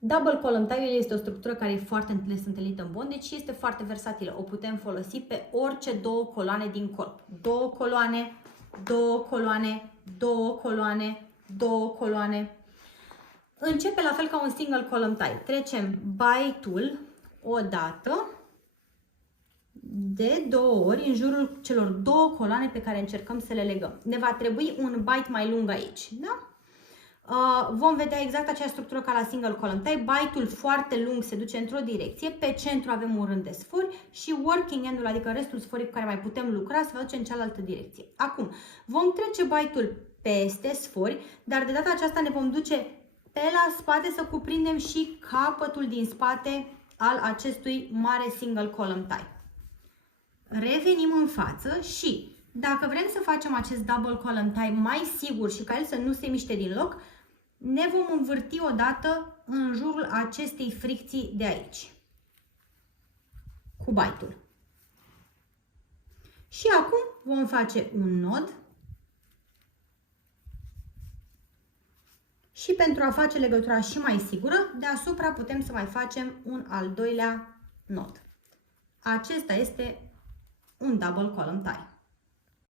Double column tie este o structură care e foarte des întâlnită în bondage și este foarte versatilă. O putem folosi pe orice două coloane din corp. Două coloane, două coloane, două coloane, două coloane. Începe la fel ca un single column tie. Trecem bite-ul o dată, de două ori în jurul celor două coloane pe care încercăm să le legăm. Ne va trebui un bite mai lung aici, da? Vom vedea exact aceeași structură ca la single column tie. Bite-ul foarte lung se duce într-o direcție, pe centru avem un rând de sfori și working end-ul, adică restul sforii cu care mai putem lucra, se va duce în cealaltă direcție. Acum, vom trece bite-ul peste sfori, dar de data aceasta ne vom duce pe la spate să cuprindem și capătul din spate al acestui mare single column tie. Revenim în față și dacă vrem să facem acest double column tie mai sigur și ca el să nu se miște din loc, ne vom învârti odată în jurul acestei fricții de aici, cu bite-ul. Și acum vom face un nod și pentru a face legătura și mai sigură, deasupra putem să mai facem un al doilea nod. Acesta este un double column tie.